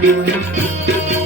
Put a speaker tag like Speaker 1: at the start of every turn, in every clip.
Speaker 1: Música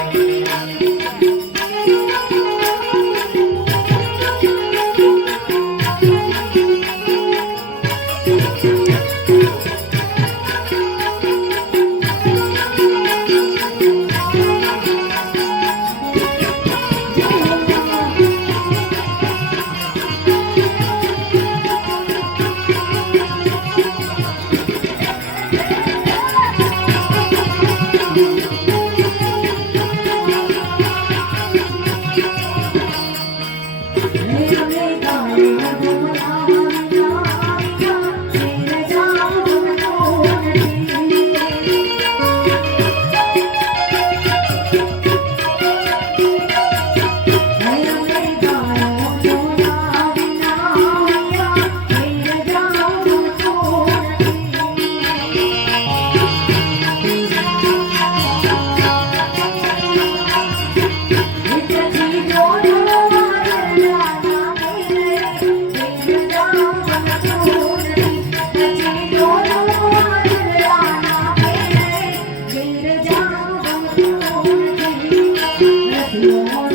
Speaker 1: Thank you. Thank you.